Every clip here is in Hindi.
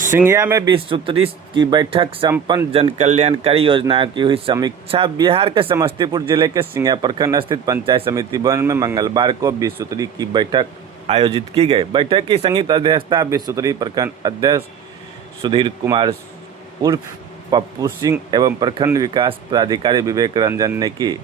सिंघिया में 20 सूत्री की बैठक संपन्न। जन कल्याणकारी योजनाओं की हुई समीक्षा। बिहार के समस्तीपुर जिले के सिंघिया प्रखंड स्थित पंचायत समिति भवन में मंगलवार को 20 सूत्री की बैठक आयोजित की गई। बैठक की संयुक्त अध्यक्षता 20 सूत्री प्रखंड अध्यक्ष सुधीर कुमार उर्फ पप्पू सिंह एवं प्रखंड विकास पदाधिकारी विवेक रंजन ने की।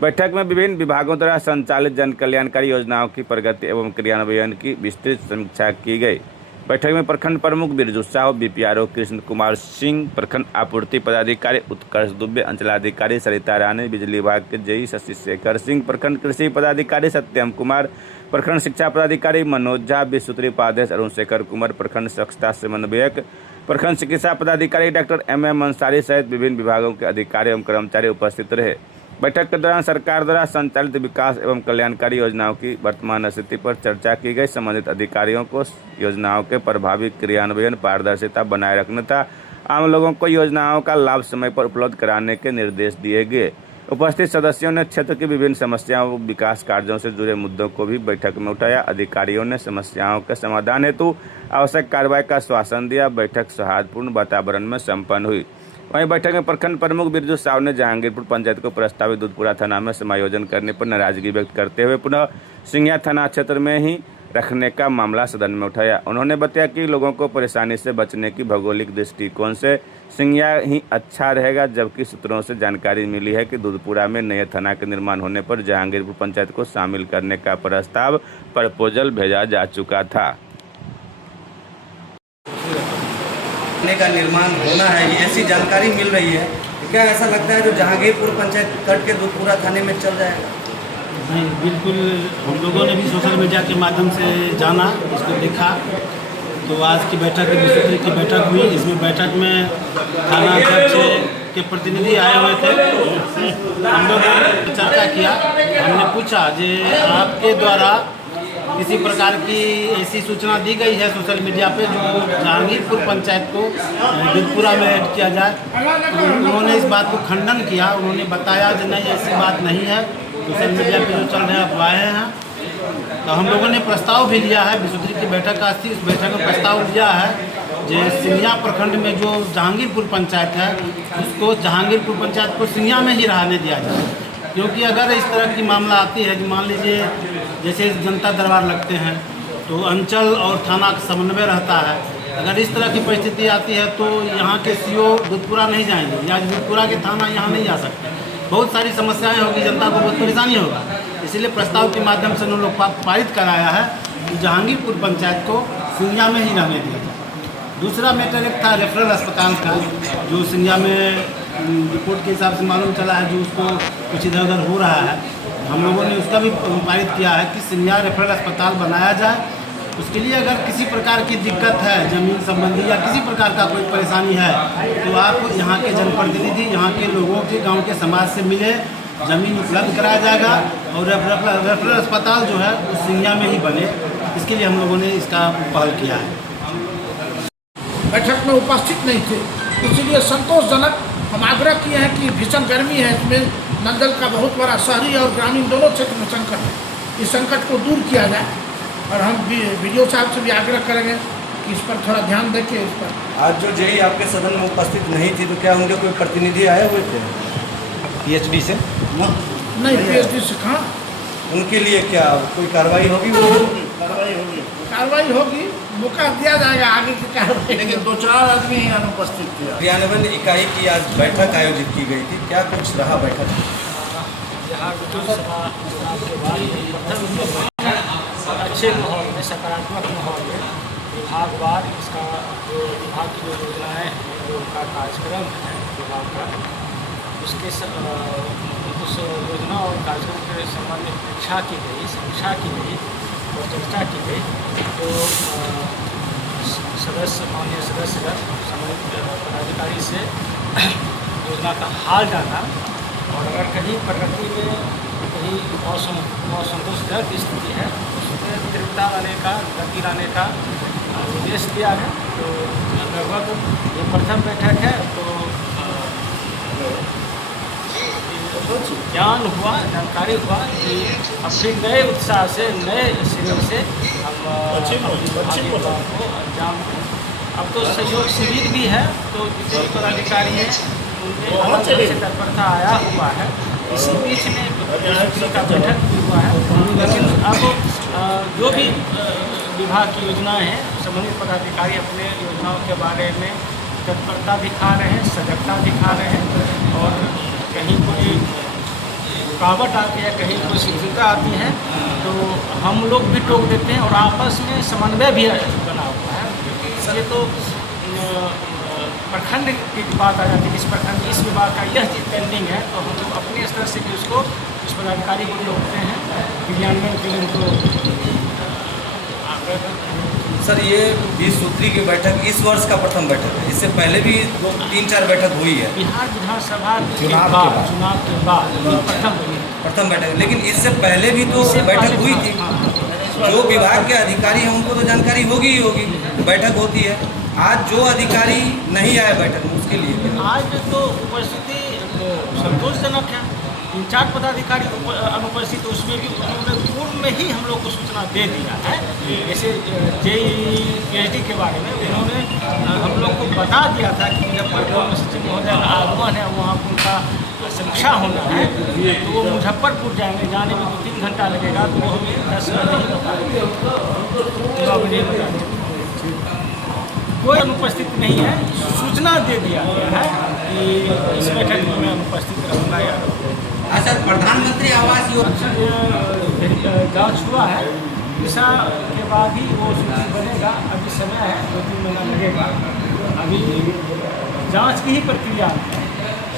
बैठक में विभिन्न विभागों द्वारा संचालित जन कल्याणकारी योजनाओं की प्रगति एवं क्रियान्वयन की विस्तृत समीक्षा की गई। बैठक में प्रखंड प्रमुख बिरजू साहू, बीपीआरओ कृष्ण कुमार सिंह, प्रखंड आपूर्ति पदाधिकारी उत्कर्ष दुबे, अंचलाधिकारी सरिता रानी, बिजली विभाग के जेई शशि शेखर सिंह, प्रखंड कृषि पदाधिकारी सत्यम कुमार, प्रखंड शिक्षा पदाधिकारी मनोज झा, 20 सूत्री उपाध्यक्ष अरुण शेखर कुमार, प्रखंड स्वच्छता समन्वयक, प्रखंड चिकित्सा पदाधिकारी डॉक्टर MM अंसारी सहित विभिन्न विभागों के अधिकारी एवं कर्मचारी उपस्थित रहे। बैठक के दौरान सरकार द्वारा संचालित विकास एवं कल्याणकारी योजनाओं की वर्तमान स्थिति पर चर्चा की गई। संबंधित अधिकारियों को योजनाओं के प्रभावी क्रियान्वयन, पारदर्शिता बनाए रखने तथा आम लोगों को योजनाओं का लाभ समय पर उपलब्ध कराने के निर्देश दिए गए। उपस्थित सदस्यों ने क्षेत्र की विभिन्न समस्याओं, विकास कार्यों से जुड़े मुद्दों को भी बैठक में उठाया। अधिकारियों ने समस्याओं के समाधान हेतु आवश्यक कार्रवाई का आश्वासन दिया। बैठक सौहार्दपूर्ण वातावरण में संपन्न हुई। वहीं बैठक में प्रखंड प्रमुख बिरजू साहू ने जहांगीरपुर पंचायत को प्रस्तावित दूधपुरा थाना में समायोजन करने पर नाराजगी व्यक्त करते हुए पुनः सिंघिया थाना क्षेत्र में ही रखने का मामला सदन में उठाया। उन्होंने बताया कि लोगों को परेशानी से बचने की भौगोलिक दृष्टिकोण से सिंघिया ही अच्छा रहेगा, जबकि सूत्रों से जानकारी मिली है कि दूधपुरा में नए थाना के निर्माण होने पर जहांगीरपुर पंचायत को शामिल करने का प्रस्ताव प्रपोजल भेजा जा चुका था। का निर्माण होना है, ये ऐसी जानकारी मिल रही है। क्या ऐसा लगता है जो जहांगीरपुर पंचायत कट के दूधपुरा थाने में चल जाएगा? नहीं, बिल्कुल। हम लोगों ने भी सोशल मीडिया के माध्यम से जाना, इसको देखा। तो आज की बैठक विस्तृत की बैठक हुई। इसमें बैठक में थाना अध्यक्ष के प्रतिनिधि आए हुए थे। हम लोगों ने चर्चा किया। हमने पूछा जे आपके द्वारा किसी प्रकार की ऐसी सूचना दी गई है सोशल मीडिया पे जो जहांगीरपुर पंचायत को दूधपुरा में ऐड किया जाए, तो उन्होंने इस बात को खंडन किया। उन्होंने बताया कि नहीं, ऐसी बात नहीं है, सोशल मीडिया पे जो चल रहे अफवाहें हैं। तो हम लोगों ने प्रस्ताव भी लिया है। विस्तृत की बैठक आज थी, उस बैठक में प्रस्ताव लिया है जो सिंघिया प्रखंड में जो जहांगीरपुर पंचायत है उसको जहांगीरपुर पंचायत को सिंघिया में ही रहने दिया जाए। क्योंकि अगर इस तरह की मामला आती है कि मान लीजिए जैसे जनता दरबार लगते हैं तो अंचल और थाना का समन्वय रहता है। अगर इस तरह की परिस्थिति आती है तो यहाँ के CO दूधपुरा नहीं जाएंगे या दूधपुरा के थाना यहाँ नहीं जा सकते। बहुत सारी समस्याएं होगी, जनता को बहुत परेशानी होगा। इसलिए प्रस्ताव के माध्यम से उन्होंने लोग पारित कराया है कि जहांगीरपुर पंचायत को सिंघिया में ही रहने दिया जाए। दूसरा मैटर एक था रेफरल अस्पताल का, जो सिंघिया में रिपोर्ट के हिसाब से मालूम चला है जो उसको कुछ इधर उधर हो रहा है। हम लोगों ने उसका भी पारित किया है कि सिंघिया रेफरल अस्पताल बनाया जाए। उसके लिए अगर किसी प्रकार की दिक्कत है, जमीन संबंधी या किसी प्रकार का कोई परेशानी है, तो आप यहाँ के जनप्रतिनिधि, यहाँ के लोगों के, गांव के समाज से मिले, ज़मीन उपलब्ध कराया जाएगा और रेफरल अस्पताल जो है वो सिंघिया में ही बने। इसके लिए हम लोगों ने इसका पहल किया है। बैठक में उपस्थित नहीं थे, इसीलिए संतोषजनक हम आग्रह किए हैं कि भीषण गर्मी है, इसमें नलजल का बहुत बड़ा शहरी और ग्रामीण दोनों क्षेत्र में संकट है। इस संकट को दूर किया जाए और हम BDO साहब से भी आग्रह करेंगे कि इस पर थोड़ा ध्यान दें कि इस पर। आज जो जेई आपके सदन में उपस्थित नहीं थी तो क्या उनके कोई प्रतिनिधि आए हुए थे PhD से? नहीं, PhD से कहाँ। उनके लिए क्या कोई कार्रवाई होगी? कार्रवाई होगी, मौका दिया जाएगा आगे की कार्रवाई। लेकिन 2-4 आदमी ही अनुपस्थित थे। क्रियान्वयन इकाई की आज बैठक आयोजित की गई थी, क्या कुछ रहा बैठक? अच्छे माहौल में, सकारात्मक माहौल में विभागवार इसका जो विभाग की जो योजनाएँ हैं, जो उनका कार्यक्रम है विभाग का, उसके उस योजना और कार्यक्रम के संबंध में परीक्षा की गई, समीक्षा की गई और चर्चा की गई। तो माननीय सदस्यगण संबंधित पदाधिकारी से योजना का हाल जाना और अगर कहीं प्रगति में कहीं असंतोषजनक स्थिति है उसमें तीव्रता लाने का, गति लाने का निर्देश दिया है। तो लगभग ये प्रथम बैठक है, तो ज्ञान हुआ, जानकारी हुआ कि अब फिर नए उत्साह से, नए सिरे से हम को अंजाम अब तो सहयोग शिविर भी है, तो जितने भी पदाधिकारी हैं उनके अलग से तत्परता आया हुआ है। इसी बीच में बीस का बैठक भी हुआ है, लेकिन अब जो भी विभाग की योजनाएं हैं, संबंधित पदाधिकारी अपने योजनाओं के बारे में तत्परता दिखा रहे हैं, सजगता दिखा रहे हैं, और कहीं कोई रुकावट आती है, कहीं कोई शिथिलता आती है तो हम लोग भी टोक देते हैं, और आपस में समन्वय भी बना हुआ है। क्योंकि ये तो प्रखंड की बात आ जाती है, इस प्रखंड इस विभाग का यह चीज़ पेंडिंग है, तो हम लोग अपने स्तर से भी उसको उस पदाधिकारी को रोकते हैं, क्रियान्वयन के लिए उनको आग्रह करते हैं। सर, ये 20 सूत्री की बैठक इस वर्ष का प्रथम बैठक है, इससे पहले भी 3-4 बैठक हुई है बिहार विधानसभा चुनाव के बाद प्रथम बैठक, लेकिन इससे पहले भी तो बैठक हुई थी। जो विभाग के अधिकारी हैं उनको तो जानकारी होगी ही होगी, बैठक होती है। आज जो अधिकारी नहीं आए बैठक में, उसके लिए आज तो उपस्थिति संतोषजनक है। 3-4 पदाधिकारी अनुपस्थित, उसमें भी उन्होंने पूर्व में ही हम लोग को सूचना दे दिया है। जैसे JEE PhD के बारे में उन्होंने हम लोग को बता दिया था कि मुजफ्फरपुर में सचिव महोदय का आगमन है, वहाँ उनका समीक्षा होना है, तो वो मुजफ्फरपुर जाएंगे, जाने में 2-3 घंटा लगेगा, तो वो हमें 10 बजे ही बता देंगे, 9 बजे बता देंगे। कोई अनुपस्थित नहीं है, सूचना दे दिया गया है कि इस बैठक में मैं अनुपस्थित रहूँगा। या अच्छा, प्रधानमंत्री आवास योजना जांच हुआ है, दिशा के बाद ही वो सूची बनेगा। अभी समय है, 2-3 महीना लगेगा। अभी जांच की ही प्रक्रिया है,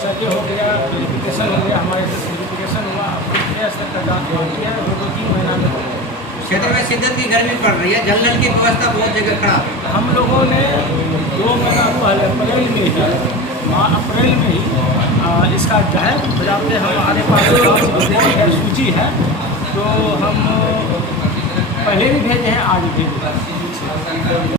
सर्वे हो गया, वेरिफिकेशन हो गया, हमारे से वेरिफिकेशन हुआ, अपने स्तर का जाँच बाकी है, 2-3 महीना में हो गया। क्षेत्र में शिद्दत की गर्मी पड़ रही है, जल नल की व्यवस्था बहुत जगह खराब है। हम लोगों ने 2 महीना पहले अप्रैल में ही इसका जो है बजाते हमारे पास सूची है, तो हम पहले भी भेजे हैं, आज भी भेजे हैं।